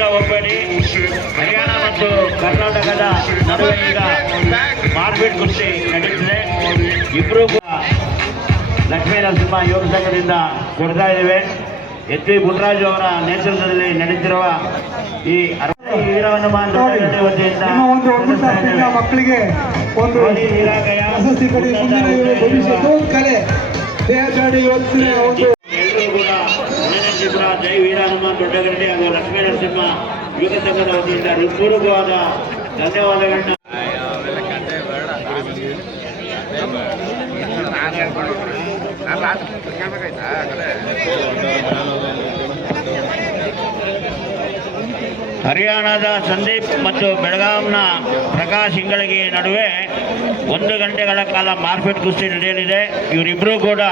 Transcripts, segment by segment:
ಕೂಡ ಹೋಗಬೇಡಿ. ಹರಿಯಾಣ ಮತ್ತು ಕರ್ನಾಟಕದ ನಡುವೆ ಈಗ ಮಾರ್ಬಿಟ್ ಕುಸ್ತಿ ನಡೀತಿದೆ. ಇಬ್ಬರು ಕೂಡ ಲಕ್ಷ್ಮೀ ನರಸಿಂಹ ಯೋಗ ಸಂಘದಿಂದ ಕೊಡ್ತಾ ಇದ್ದೇವೆ. ಎಚ್ ವಿ ಪುಟ್ಟರಾಜು ಅವರ ನೇತೃತ್ವದಲ್ಲಿ ನಡೆಯುತ್ತಿರುವ ಈ ವೀರಹನುಮಾನ್ ವತಿಯಿಂದ ಮಕ್ಕಳಿಗೆ ಒಂದು ಕಲೆ ಎಲ್ಲರೂ ಕೂಡ ನರಸಿಂಹ ಜೈ ವೀರ ಹನುಮಾನ್ ದೊಡ್ಡಗರಡಿ ಹಾಗೂ ಲಕ್ಷ್ಮೀ ನರಸಿಂಹ ಯುವ ಸಂಘದ ವತಿಯಿಂದ ಹೃತ್ಪೂರ್ವಕವಾದ ಧನ್ಯವಾದಗಳನ್ನ ಹರಿಯಾಣದ ಸಂದೀಪ್ ಮತ್ತು ಬೆಳಗಾಂನ ಪ್ರಕಾಶ್ ಇಂಗಳಗಿ ನಡುವೆ 1 ಗಂಟೆಗಳ ಕಾಲ ಮಾರ್ಫಿಟ್ ಕುಸ್ತಿ ನಡೆಯಲಿದೆ. ಇವರಿಬ್ಬರೂ ಕೂಡ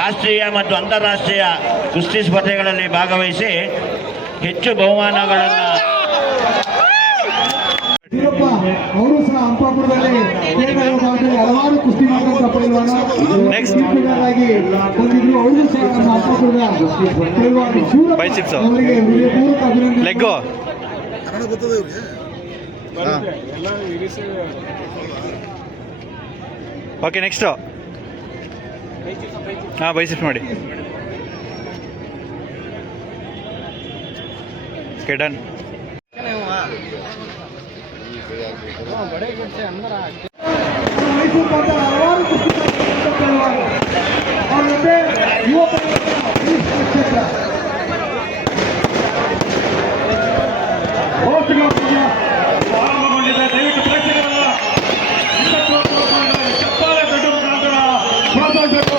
ರಾಷ್ಟ್ರೀಯ ಮತ್ತು ಅಂತಾರಾಷ್ಟ್ರೀಯ ಕುಸ್ತಿ ಸ್ಪರ್ಧೆಗಳಲ್ಲಿ ಭಾಗವಹಿಸಿ ಹೆಚ್ಚು ಬಹುಮಾನಗಳನ್ನು ಅವರು ಸಹ ಹಂಪಾಪುರದಲ್ಲಿ ಹಲವಾರು ಕುಸ್ತಿ ಮಾಡುವಂತ ಪೈಲ್ವಾನ ಬಂದಿದ್ರು. ಅವರು ಸಹ ನಮ್ಮ ಹಂಪಾಪುರದ ಅವರಿಗೆ ಪೂರ್ವಕ ಅಭಿನಂದನೆ. ಓಕೆ, ನೆಕ್ಸ್ಟ್ ಬೈಸಿಪ್ಸ್ ಮಾಡಿ. Okay, done. ಮೈಸೂರು ಪ್ರಾಂತ ಹಲವಾರು ಕುಸ್ತಿ ಅವ್ರ ಜೊತೆ ಯುವ ಕ್ಷೇತ್ರ ಪ್ರಾರಂಭಗೊಂಡಿದೆ. ದಯವಿಟ್ಟು ಪ್ರೇಕ್ಷಕರೆಲ್ಲ ಚಪ್ಪಾಳೆ ದೊಡ್ಡ ಮುಖಾಂತರ ಪ್ರೋತ್ಸಾಹಿಸಬೇಕು.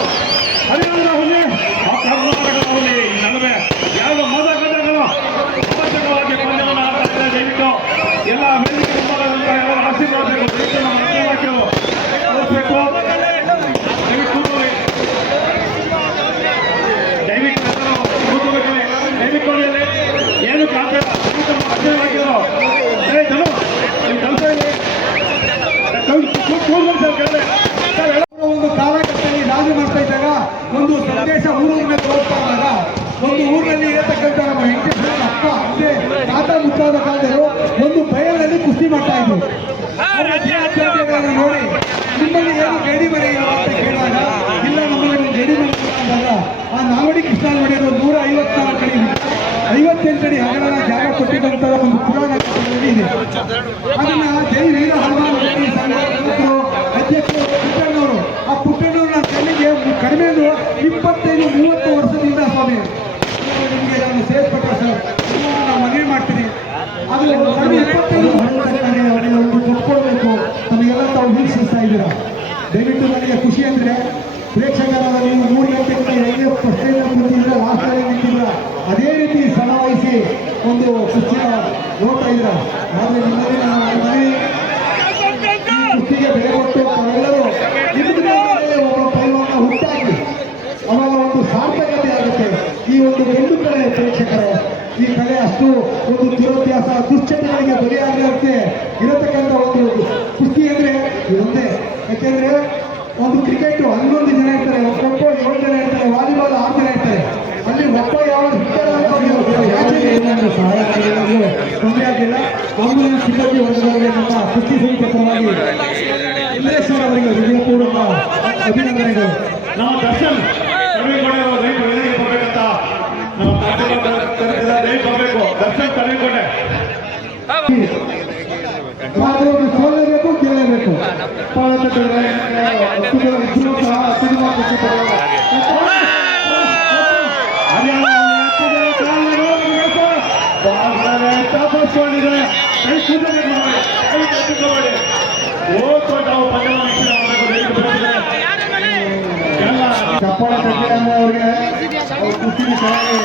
ಹರಿಯಾಣ ಹುಲಿ ಆ ಕರ್ನಾಟಕದ ಹುಲಿ ನಡುವೆ ಎರಡು ಮತಗಟ್ಟೆಗಳು ಅವಶ್ಯಕವಾಗಿ ಪಂದ್ಯವನ್ನು ಆಡ್ತಾ ಇದೆ. ದಯವಿಟ್ಟು ಎಲ್ಲ ವೇದಿಕೆ ಮುಂಭಾಗದಂತಹ ಎಲ್ಲರ ಆಶೀರ್ವಾದ ದಯವಿಟ್ಟು ನಮ್ಮ ಮುಖ್ಯವಾಕ್ಯರು ತೋರಿಸಬೇಕು. ದಯವಿಟ್ಟು ಎಲ್ಲರೂ ಕೂತ್ಕೋಬೇಕು. ದಯವಿಟ್ಟು ಏನು ಕಾಣ್ತಾ ಅಜ್ಜವಾಗಿರೋ ಒಂದು ಕಾಲಘಟ್ಟದಲ್ಲಿ ರಾಜು ಮಾಡ್ತಾ ಇದ್ದಾಗ ಒಂದು ಸಂದೇಶ ಊರೂರಿನ ತೋರಿಸ್ತಾ ಇದ್ದಾಗ ಒಂದು ಊರಿನಲ್ಲಿ ಇರತಕ್ಕಂಥ ನಮ್ಮ ವೆಂಕಟೇಶ್ವರ ಅಪ್ಪ ಅಂದ್ರೆ ತಾತ ಮುತ್ತಾದ ಕಾಲದರು ಒಂದು ಬಯಲಲ್ಲಿ ಕುಸ್ತಿ ಮಾಡ್ತಾ ಇದ್ರು. ನೋಡಿ ನಿಮ್ಮಲ್ಲಿ ಏನು ಗಡಿ ಮನೆ ಇಲ್ಲ ಅಂತ ಕೇಳಿದಾಗ ಇಲ್ಲ ನಮ್ಮಲ್ಲಿ ಒಂದು ಗಡಿ ಮನೆ ಅಂದಾಗ ಆ ನಾಲ್ವಡಿ ಕೃಷ್ಣ ನೋಡಿರೋ 154 ಅಡಿ 58 ಅಡಿ ಹಗರಣ ಜಾಗ ಕೊಟ್ಟಿದ್ದಂತ ಒಂದು ಪುರಾಣ ಇದೆ. ಅದನ್ನ ಜೈ ವೀರ ಹನುಮಾನ್ ಅಧ್ಯಕ್ಷರು ಪುಟ್ಟಣ್ಣವರು ಆ ಪುಟ್ಟಣ್ಣವ್ರ ಕಣ್ಣಿಗೆ ಕಡಿಮೆ 25-30 ವರ್ಷದಿಂದ ಸ್ವಾಮಿ ನಿಮಗೆ ನಾನು ಸೇರ್ಪಟ್ಟೆ ಸರ್ ನಾನು ಮನವಿ ಮಾಡ್ತೀನಿ. ಅದು ಕಡಿಮೆ 25 ಒಂದು ಕೊಟ್ಕೊಳ್ಬೇಕು. ನಮಗೆಲ್ಲ ತಾವು ವೀಕ್ಷಿಸ್ತಾ ಇದ್ದೀರಾ. ದಯವಿಟ್ಟು ನನಗೆ ಖುಷಿ ಅಂದರೆ ಪ್ರೇಕ್ಷಕರಾದ ನೀವು 3 ಗಂಟೆಗೆ ಹೇಗೆ ಫಸ್ಟೇಜ್ ಕೂತಿದ್ರೆ ಲಾಸ್ಟ್ ನಿಂತಿದ್ರ ಅದೇ ರೀತಿ ಶ್ರಮ ವಹಿಸಿ ಒಂದು ಕುಸ್ತಿಯ ನೋಡ್ತಾ ಇದ್ದೀರಾ. ಆದರೆ ನಿಮ್ಮಲ್ಲಿ ನಾನು ಮನವಿ ಕುಸ್ತಿಗೆ ಬೆಲೆ ಕೊಟ್ಟು ತಾವೆಲ್ಲರೂ ಒಬ್ಬ ಪೈಲ್ವಾನ ಹುಟ್ಟಾಗಿ ಅವಾಗ ಒಂದು ಸಾರ್ಥಕತೆ ಆಗುತ್ತೆ. ಈ ಒಂದು ಗಂಡು ಕಲೆ ಪ್ರೇಕ್ಷಕರೇ, ಈ ಕಲೆ ಅಷ್ಟು ಒಂದು ದುರಭ್ಯಾಸ ದುಶ್ಚಟಗಳಿಗೆ ಬಲಿಯಾಗಲಿಕ್ಕೆ ಇರತಕ್ಕಂಥ ಒಂದು ಕುಸ್ತಿ ಅಂದರೆ ಇದೊಂದೇ. ಯಾಕೆಂದ್ರೆ ಒಂದು ಕ್ರಿಕೆಟ್ 11 ಜನ ಇರ್ತಾರೆ, ಖೋಖೋ 7 ಜನ ಇರ್ತಾರೆ, ವಾಲಿಬಾಲ್ 6 ಜನ ಇರ್ತಾರೆ. ಅಲ್ಲಿ ಒಬ್ಬ ಯಾವ ಸಹಾಯ ತೊಂದರೆ ಆಗಿಲ್ಲ. ಆಂಬುಲೆನ್ಸ್ ಸಿಬ್ಬಂದಿ ವರ್ಗದವರಿಗೆ ನಮ್ಮ ಕುಸ್ತಿ ಸಮಿತಿ ಪರವಾಗಿ ಇಂದ್ರೇಶ್ವರ ಅವರಿಗೆ ಹೃದಯಪೂರ್ವಕ ಅಭಿನಂದನೆಗಳು. ನಮ್ಮ ದರ್ಶನ್ ಬರ್ಬೇಕಂತ ನಮ್ಮ ಬರಬೇಕು. ದರ್ಶನ್ ತಲೆಗೊಂಡೆ ಸೋಲೇಬೇಕು ಕೇಳಬೇಕು. ತಪ್ಪಿಸ್ಕೊಂಡಿದ್ದಾರೆ. ಚಪ್ಪಾಳೆ ತಟ್ಟಿದ್ದಾರೆ ಅವರಿಗೆ. ಕುಸ್ತಿಗೆ ಚೆನ್ನಾಗಿ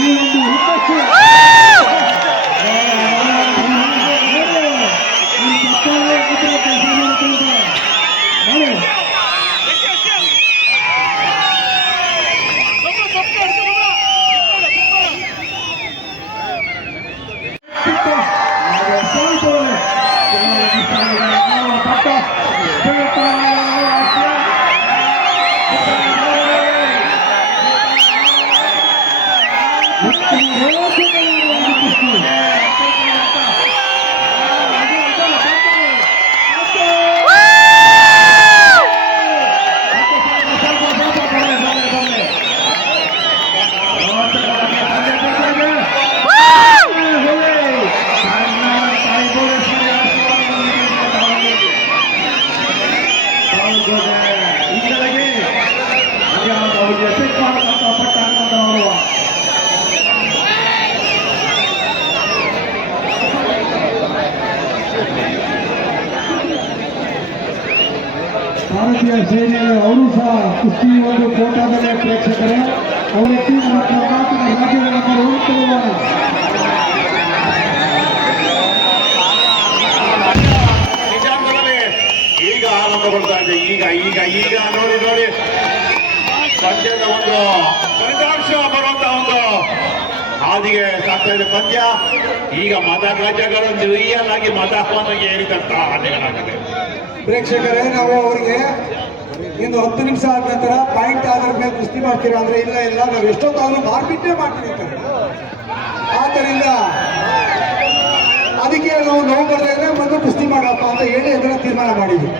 ಈ ಒಂದು ಸೇನೆಯಲ್ಲಿ ಅವರು ಸಹ ಕುಸ್ತಿ ಒಂದು ಕೋಟಾದಲ್ಲಿ ಪ್ರೇಕ್ಷಕರೇ ಅವರ ಟೀಮ್ ಕರ್ನಾಟಕ ರಾಜ್ಯದ ಹೋಗುತ್ತಿರುವಾಗ ನಿಜಾಂತದಲ್ಲಿ ಈಗ ಆನಂದಗೊಳ್ತಾ ಇದೆ. ಈಗ ಈಗ ಈಗ ನೋಡಿ ನೋಡಿ ಪಂದ್ಯದ ಒಂದು ಫಲಿತಾಂಶ ಬರುವಂತ ಒಂದು ಹಾದಿಗೆ ಸಾಕ್ತಾ ಇದೆ ಪಂದ್ಯ. ಈಗ ಮತಗಜಗಳು ರಿಯಲ್ ಆಗಿ ಮತವನ್ನು ಏರಿದಂತ ಹಾದಿಗಳಾಗಿದೆ. ಪ್ರೇಕ್ಷಕರೇ, ನಾವು ಅವರಿಗೆ ಇನ್ನು 10 ನಿಮಿಷ ಆದ ನಂತರ ಪಾಯಿಂಟ್ ಆಧಾರದ ಮೇಲೆ ಕುಸ್ತಿ ಮಾಡ್ತೀರಾ ಅಂದ್ರೆ ಇಲ್ಲ ಇಲ್ಲ ನಾವು ಎಷ್ಟೊತ್ತಾದ್ರೂ ಮಾರ್ಬಿಟ್ಟೇ ಮಾಡ್ತೀವಿ ಅಂತಾರೆ. ಆದ್ದರಿಂದ ಅದಕ್ಕೆ ನಾವು ನೋವು ಬರ್ತಾ ಮೊದಲು ಕುಸ್ತಿ ಮಾಡಪ್ಪ ಅಂತ ಹೇಳಿ ಅದನ್ನ ತೀರ್ಮಾನ ಮಾಡಿದ್ವಿ.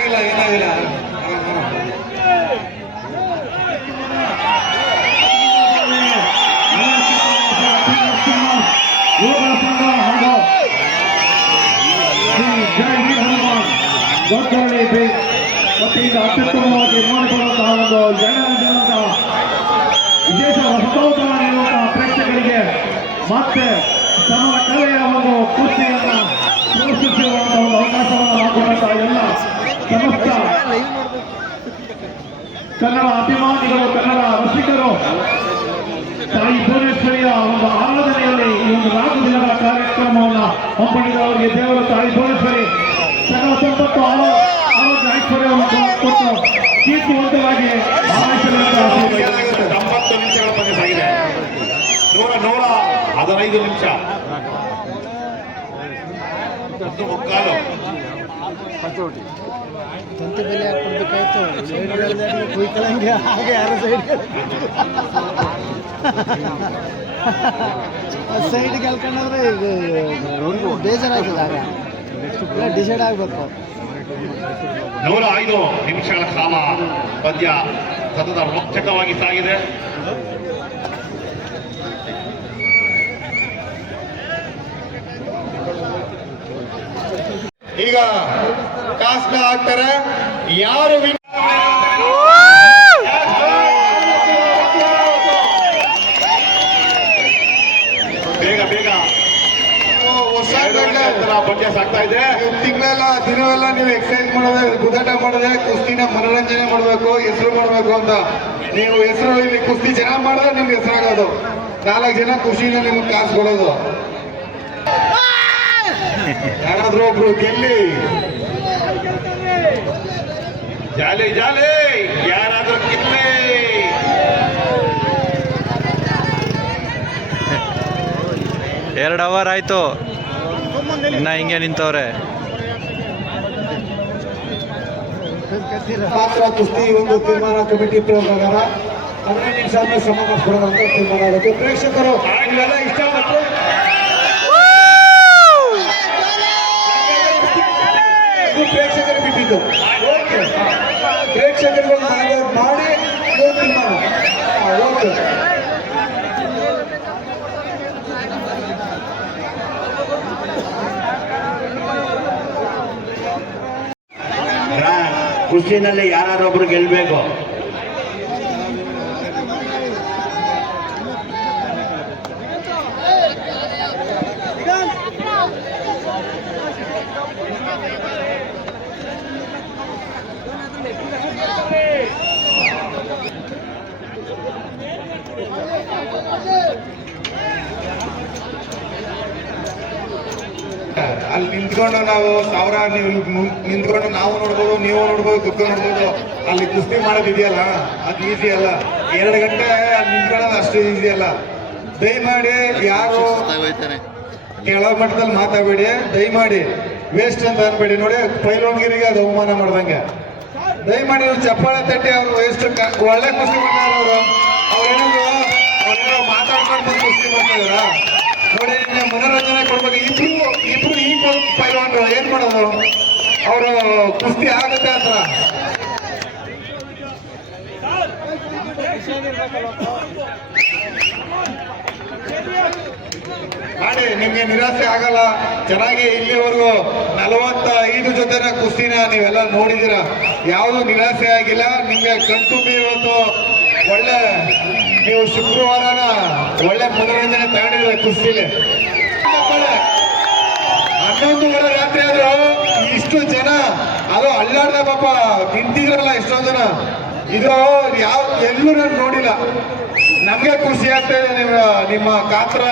ಏನಾಗಿಲ್ಲ ದೊಡ್ಡಹಳ್ಳಿ ವತಿಯಿಂದ ಅತ್ಯುತ್ತಮವಾಗಿ ಮಾಡಿಕೊಳ್ಳುವಂತಹ ಒಂದು ಜನರಂತ ವಿಶೇಷ ಹೊಸತನ ನೀಡುವಂತಹ ಪ್ರೇಕ್ಷಕರಿಗೆ ಮತ್ತೆ ತಮ್ಮ ಕಲೆಯ ಒಂದು ಕುಸ್ತಿಯನ್ನು ಪ್ರದರ್ಶಿಸುವಂತಹ ಒಂದು ಅವಕಾಶವನ್ನು ಹಾಕುವಂತಹ ಎಲ್ಲ ಸಮಸ್ತ ಕನ್ನಡ ಅಭಿಮಾನಿಗಳು, ಕನ್ನಡ ರಸಿಕರು ತಾಯಿ ಭುವನೇಶ್ವರಿಯ ಒಂದು ಆರಾಧನೆಯಲ್ಲಿ ಈ ಒಂದು 4 ದಿನಗಳ ಕಾರ್ಯಕ್ರಮವನ್ನು ಹಮ್ಮಿಕೊಂಡಿದ್ದವರಿಗೆ ದೇವರು ತಾಯಿ ಭುವನೇಶ್ವರಿ ಸಕಲ ಸಂಪತ್ತು ಆರೋಗ್ಯ ಐಶ್ವರ್ಯವನ್ನು ಕೊಟ್ಟು ಕೀರ್ತಿವಂತವಾಗಿ 90 ನಿಮಿಷಗಳ ಪಂದ್ಯ ಸಾಗಿದೆ. 115 ನಿಮಿಷ ಮುಕ್ಕಾಲು ತಂತಿ ಬೆಲೆ ಹಾಕ್ಕೊಡ್ಬೇಕಾಯ್ತು. ಸೈಡ್ ಕುಯ್ಕಲಂಗೆ ಹಾಗೆ ಯಾರು ಸೈಡ್ಗೆ ಹೇಳ್ಕೊಂಡ್ರೆ ಈಗ ಬೇಜಾರಾಗ್ತದೆ. ಆಗ ಎಲ್ಲ ಡಿಸೈಡ್ ಆಗಬೇಕು. 105 ನಿಮಿಷಗಳ ಕಾಲ ಪದ್ಯ ಸತತ ರೋಚಕವಾಗಿ ಸಾಗಿದೆ. ಈಗ ಟಾಸ್ಕ್ ಆಗ್ತಾರೆ. ಯಾರು ಬೇಗ ಬೇಗ ಪಂದ್ಯ ಸಾಗ್ತಾ ಇದೆ. ತಿಂಗಳೆಲ್ಲ ದಿನವೆಲ್ಲ ನೀವು ಎಕ್ಸರ್ಸೈಸ್ ಮಾಡೋದೇ, ಗುದ್ದಾಟ ಮಾಡೋದೇ, ಕುಸ್ತಿನ ಮನೋರಂಜನೆ ಮಾಡಬೇಕು, ಹೆಸರು ಮಾಡಬೇಕು ಅಂತ. ನೀವು ಹೆಸರು ಇಲ್ಲಿ ಕುಸ್ತಿ ಚೆನ್ನಾಗಿ ಮಾಡಿದ್ರೆ ನಿಮ್ಗೆ ಹೆಸರಾಗೋದು. 4 ಜನ ಖುಷಿನ ನಿಮ್ಗೆ ಕಾಸು ಕೊಡೋದು. ಯಾರಾದ್ರೂ ಒಬ್ರು ಗೆಲ್ಲಿ. ಜಾಲಿ ಜಾಲಿ ಯಾರಾದ್ರೂ ಕಿತ್ಲಿ. 2 ಅವರ್ ಆಯ್ತು, ಇನ್ನ ಹಿಂಗೆ ನಿಂತವ್ರೆ. ಮಾತ್ರ ಕುಸ್ತಿ ಒಂದು ತೀರ್ಮಾನ ಕಮಿಟಿ ಪ್ರಕಾರ 15 ನಿಮಿಷ ಆದ್ಮೇಲೆ ಶ್ರಮ ಮಾಡಿಸ್ಕೊಡೋದು ಅಂತ ತೀರ್ಮಾನ ಆಗುತ್ತೆ. ಪ್ರೇಕ್ಷಕರು ಇವೆಲ್ಲ ಇಷ್ಟಪಟ್ಟರೆ ಪ್ರೇಕ್ಷಕರು ಬಿಟ್ಟಿದ್ದು. ಓಕೆ, ಪ್ರೇಕ್ಷಕರಿಗೆ ಮಾಡಿ ತೀರ್ಮಾನ. ಓಕೆ, ಕುಸ್ತಿನಲ್ಲಿ ಯಾರಾದ್ರೊಬ್ರು ಗೆಲ್ಬೇಕು. ಅಲ್ಲಿ ನಿಂತ್ಕೊಂಡು ನಾವು ಸಾವಿರ ನಿಂತ್ಕೊಂಡು ನಾವು ನೋಡ್ಬೋದು, ನೀವು ನೋಡ್ಬೋದು, ದುಃಖ ನೋಡ್ಬೋದು. ಅಲ್ಲಿ ಕುಸ್ತಿ ಮಾಡೋದಿದೆಯಲ್ಲ ಅದು ಈಸಿ ಅಲ್ಲ. 2 ಗಂಟೆ ಅಲ್ಲಿ ನಿಂತ್ಕೊಳ್ಳೋದು ಅಷ್ಟು ಈಸಿ ಅಲ್ಲ. ದಯಮಾಡಿ ಯಾರು ಕೆಳ ಮಟ್ಟದಲ್ಲಿ ಮಾತಾಡಬೇಡಿ. ದಯಮಾಡಿ ವೇಸ್ಟ್ ಅಂತ ಅನ್ಬೇಡಿ. ನೋಡಿ, ಪೈಲೋನ್ಗಿರಿಗೆ ಅದು ಅವಮಾನ ಮಾಡ್ದಂಗೆ. ದಯಮಾಡಿ ಅವ್ರು ಚಪ್ಪಾಳೆ ತಟ್ಟಿ ಅವರು ವೇಸ್ಟ್ ಒಳ್ಳೆ ಕುಸ್ತಿ ಮಾಡ್ತಾರೆ. ಅವ್ರೇನಾದ್ರು ಮಾತಾಡ್ಕೊಂಡು ಕುಸ್ತಿ ಮಾಡ್ತಿದಾರ ನೋಡಿ. ಮನೋರಂಜನೆ ಕೊಡ್ಬೇಕು. ಇಬ್ರು ಈಕ್ವಲ್ ಪೈಲ್ವಾನ್ರು ಏನ್ ಮಾಡೋದು? ಅವರು ಕುಸ್ತಿ ಆಗುತ್ತೆ ಅಂತ. ಮಾಡಿ, ನಿಮ್ಗೆ ನಿರಾಸೆ ಆಗಲ್ಲ. ಚೆನ್ನಾಗಿ ಇಲ್ಲಿವರೆಗೂ 45 ಜೊತೆನ ಕುಸ್ತಿನ ನೀವೆಲ್ಲ ನೋಡಿದಿರ, ಯಾವುದು ನಿರಾಸೆ ಆಗಿಲ್ಲ ನಿಮ್ಗೆ. ಕಣ್ತುಂಬಿ ಇವತ್ತು ಒಳ್ಳೆ ನೀವು ಶುಕ್ರವಾರನ ಒಳ್ಳೆ ಮನೋರಂಜನೆ ತಗೊಂಡಿದ್ರೆ ಕುಸ್ತಿಲಿ. 11 ರಾತ್ರಿ ಆದ್ರೂ ಇಷ್ಟು ಜನ, ಅದು ಅಲ್ಲಾಡ್ದ ಪಾಪ ನಿಂತಿದ್ರಲ್ಲ ಎಷ್ಟೊಂದು ಜನ, ಇದು ಯಾವ ಎಲ್ಲೂ ನಾನು ನೋಡಿಲ್ಲ. ನಮ್ಗೆ ಖುಷಿ ಆಗ್ತಾ ಇದೆ ನಿಮ್ಮ ಕಾತ್ರ.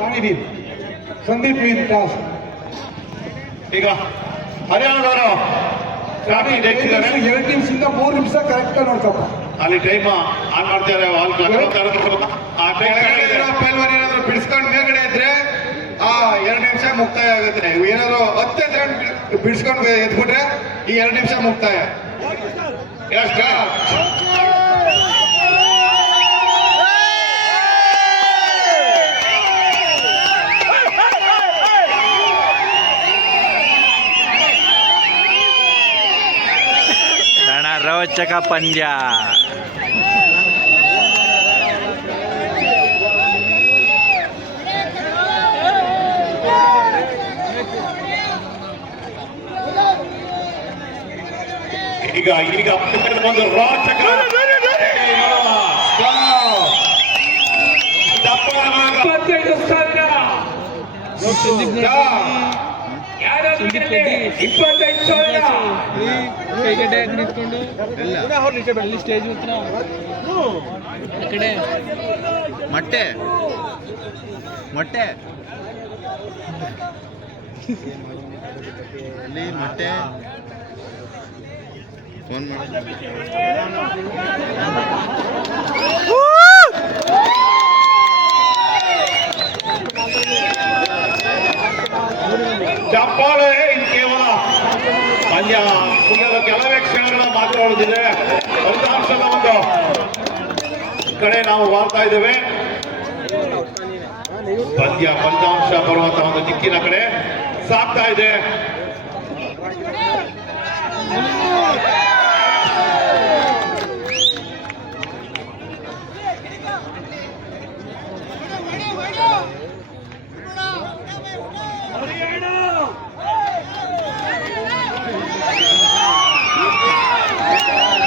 ರಾಣಿವೀರ್ ಸಂದೀಪ್ ಮೀನ್ ದಾಸ್. ಈಗ ಹರಿಯಾಣದವರು ರಾಣಿ ಜಯಿಸಿದ್ದಾರೆ. 2 ನಿಮಿಷದಿಂದ 3 ನಿಮಿಷ ಕರೆಕ್ಟ್ ನೋಡ್ಕಪ್ಪ. ಅಲ್ಲಿ ಟೈಮ್ ಆನ್ ಮಾಡ್ತಾರೆ. ಆ ಟೈಮ್ ಪೈಲ್ವಾನ್ ಏನಾದ್ರು ಬಿಡಿಸ್ಕೊಂಡು ಮೇಲ್ಗಡೆ ಇದ್ರೆ ಆ 2 ನಿಮಿಷ ಮುಕ್ತಾಯ ಆಗುತ್ತೆ. ಏನಾದ್ರು 10 ಸೆಕೆಂಡ್ ಬಿಡಿಸ್ಕೊಂಡು ಎದ್ಬಿಟ್ರೆ ಈ 2 ನಿಮಿಷ ಮುಕ್ತಾಯ. ರೋಚಕ ಪಂದ್ಯ. ಈಗ ಒಂದು ರೋಚಕ ಸ್ಟೇಜ್ ಕಡೆ ಮೊಟ್ಟೆ ಮೊಟ್ಟೆ ಅಲ್ಲಿ ಮೊಟ್ಟೆ ಫೋನ್ ಮಾಡಿ ಚಪ್ಪಾಳೆ. ಇದು ಕೇವಲ ಪಂದ್ಯ ಮುಗಿಯಲು ಕೆಲವೇ ಕ್ಷಣಗಳ ಮಾತ್ರ ಉಳಿದಿದೆ. ಫಲಿತಾಂಶದ ಒಂದು ಕಡೆ ನಾವು ಮಾಡ್ತಾ ಇದ್ದೇವೆ. ಪಂದ್ಯ ಫಲಿತಾಂಶ ಬರುವಂತಹ ಒಂದು ದಿಕ್ಕಿನ ಕಡೆ ಸಾಗ್ತಾ ಇದೆ.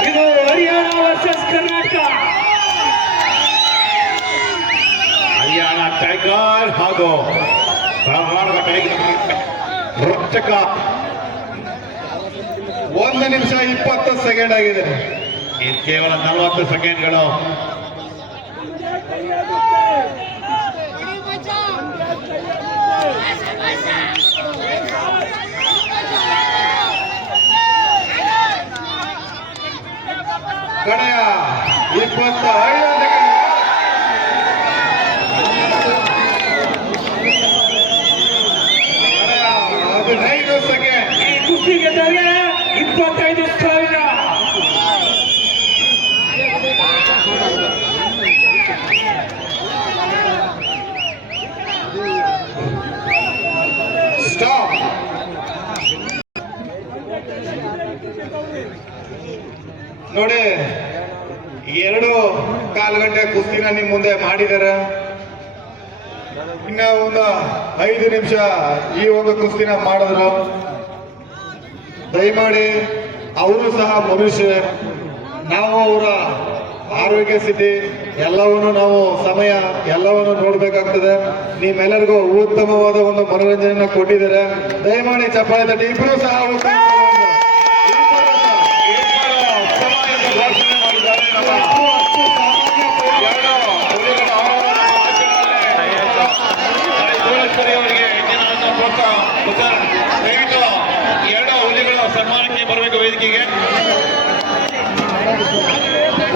ಇದು ಹರಿಯಾಣ ವರ್ಸಸ್ ಕರ್ನಾಟಕ. ಹರಿಯಾಣ ಟೈಗರ್ ಹಾಗೂ ಕರ್ನಾಟಕ ಟೈಗರ್ ರೋಚಕ. 1 ನಿಮಿಷ 20 ಸೆಕೆಂಡ್ ಆಗಿದೆ. ಇದು ಕೇವಲ 40 ಸೆಕೆಂಡ್ಗಳು. ಕಡೆಯ 25 ಸೆಕೆಂಡ್. 15 ಸೆಕೆಂಡ್. ಈ ಕುಸ್ತಿಗೆ 25,000. ಸ್ಟಾಪ್. ನೋಡಿ, 2.25 ಗಂಟೆ ಕುಸ್ತಿನ ನಿಮ್ ಮುಂದೆ ಮಾಡಿದಾರೆ. ಇನ್ನ ಒಂದು 5 ನಿಮಿಷ ಈ ಒಂದು ಕುಸ್ತಿನ ಮಾಡಿದ್ರು. ದಯಮಾಡಿ ಅವರು ಸಹ ಮನುಷ್ಯ, ನಾವು ಅವರ ಆರೋಗ್ಯ ಸ್ಥಿತಿ ಎಲ್ಲವನ್ನು ನಾವು ಸಮಯ ಎಲ್ಲವನ್ನು ನೋಡ್ಬೇಕಾಗ್ತದೆ. ನಿಮ್ಮೆಲ್ಲರಿಗೂ ಉತ್ತಮವಾದ ಒಂದು ಮನೋರಂಜನೆಯನ್ನ ಕೊಟ್ಟಿದ್ದಾರೆ. ದಯಮಾಡಿ ಚಪ್ಪಾಳೆ ತಟ್ಟಿ. ಇಬ್ಬರು ಸಹ ದಯವಿಟ್ಟು 2 ಹುಲಿಗಳ ಸನ್ಮಾನಕ್ಕೆ ಬರಬೇಕು ವೇದಿಕೆಗೆ.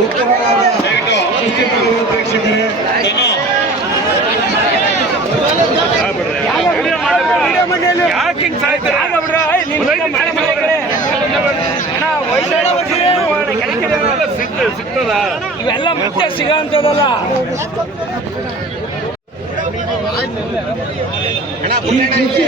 ಉತ್ತಮವಾದ ಕುಸ್ತಿ ಪ್ರೇಕ್ಷಕರೇ, ಇವೆಲ್ಲ ಮತ್ತೆ ಸಿಗೋಂಥದ್ದಲ್ಲ. ಈ ಕೃಷಿ